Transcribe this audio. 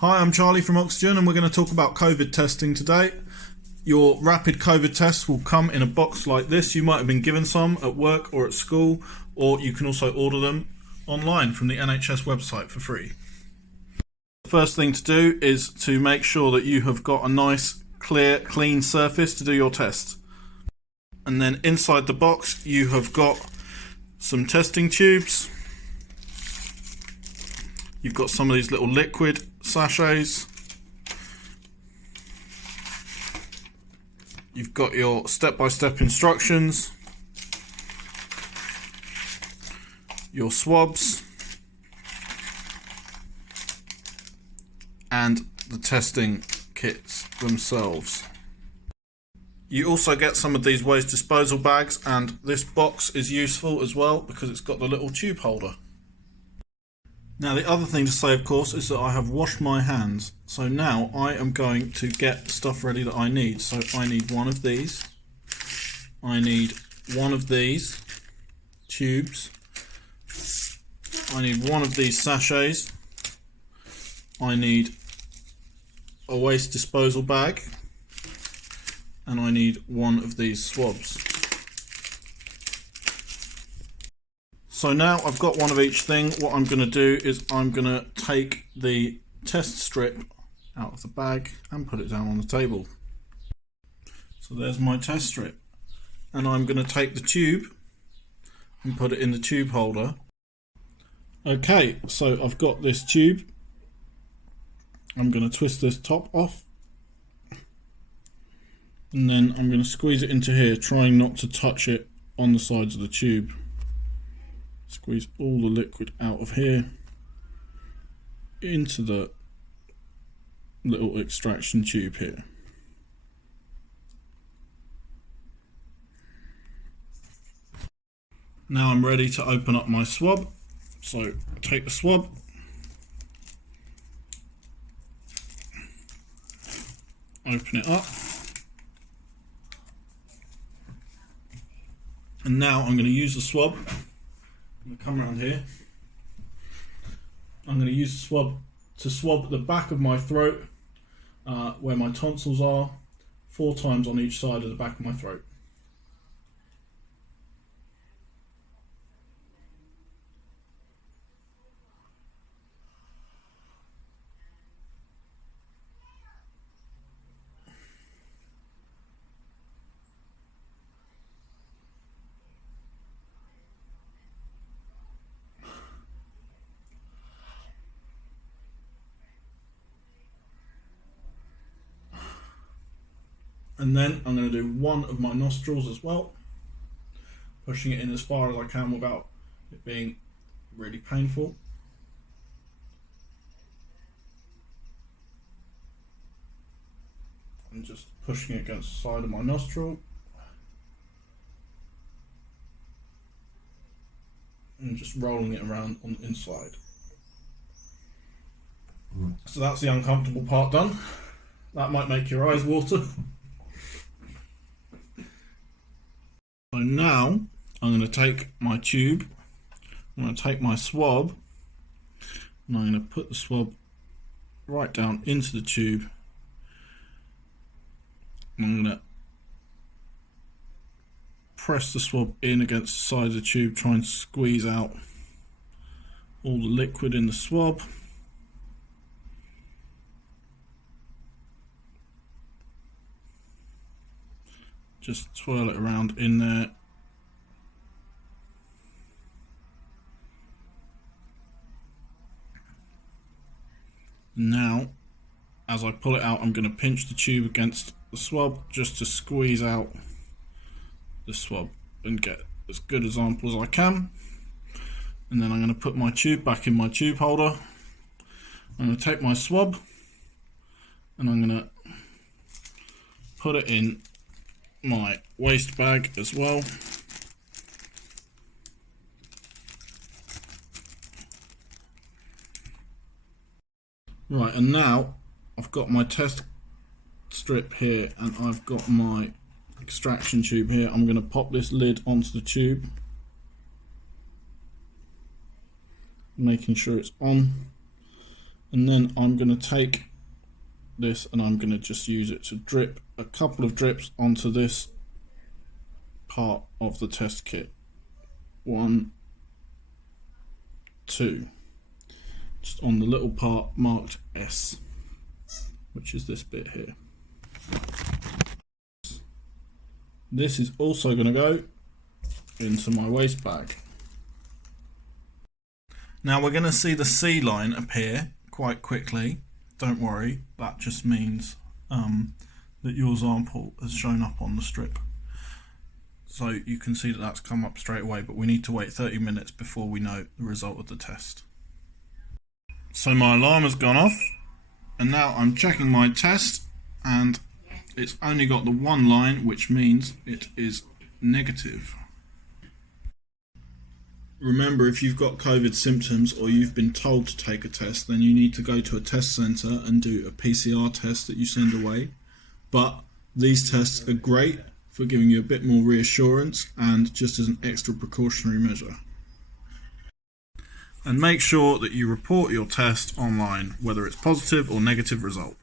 Hi, I'm Charlie from Oxygen and we're going to talk about COVID testing today. Your rapid COVID tests will come in a box like this. You might have been given some at work or at school, or you can also order them online from the NHS website for free. The first thing to do is to make sure that you have got a nice, clear, clean surface to do your test. And then inside the box you have got some testing tubes. You've got some of these little liquid sachets. You've got your step-by-step instructions, your swabs, and the testing kits themselves. You also get some of these waste disposal bags, and this box is useful as well because it's got the little tube holder. Now the other thing to say, of course, is that I have washed my hands. So now I am going to get the stuff ready that I need. So I need one of these. I need one of these tubes. I need one of these sachets. I need a waste disposal bag. And I need one of these swabs. So now I've got one of each thing. What I'm going to do is I'm going to take the test strip out of the bag and put it down on the table. So there's my test strip. And I'm going to take the tube and put it in the tube holder. Okay, so I've got this tube. I'm going to twist this top off. And then I'm going to squeeze it into here, trying not to touch it on the sides of the tube. Squeeze all the liquid out of here into the little extraction tube here. Now I'm ready to open up my swab. So take the swab, open it up, and now I'm going to use the swab. I'm going to come around here. I'm going to use the swab to swab the back of my throat, where my tonsils are, 4 times on each side of the back of my throat. And then I'm going to do one of my nostrils as well, pushing it in as far as I can without it being really painful. And just pushing it against the side of my nostril. And just rolling it around on the inside. So that's the uncomfortable part done. That might make your eyes water. So now I'm going to take my tube, I'm going to take my swab, and I'm going to put the swab right down into the tube. And I'm going to press the swab in against the side of the tube, try and squeeze out all the liquid in the swab. Just twirl it around in there. Now, as I pull it out, I'm going to pinch the tube against the swab just to squeeze out the swab and get as good a sample as I can. And then I'm going to put my tube back in my tube holder. I'm going to take my swab and I'm going to put it in my waste bag as well. Right, and now I've got my test strip here and I've got my extraction tube here. I'm going to pop this lid onto the tube, making sure it's on, And then I'm going to take this and I'm going to just use it to drip a couple of drips onto this part of the test kit. 1, 2, just on the little part marked S, which is this bit here. This is also going to go into my waste bag. Now we're going to see the C line appear quite quickly. Don't worry, that just means that your sample has shown up on the strip. So you can see that that's come up straight away, but we need to wait 30 minutes before we know the result of the test. So my alarm has gone off, and now I'm checking my test, and it's only got the one line, which means it is negative. Remember, if you've got COVID symptoms or you've been told to take a test, then you need to go to a test centre and do a PCR test that you send away. But these tests are great for giving you a bit more reassurance and just as an extra precautionary measure. And make sure that you report your test online, whether it's positive or negative result.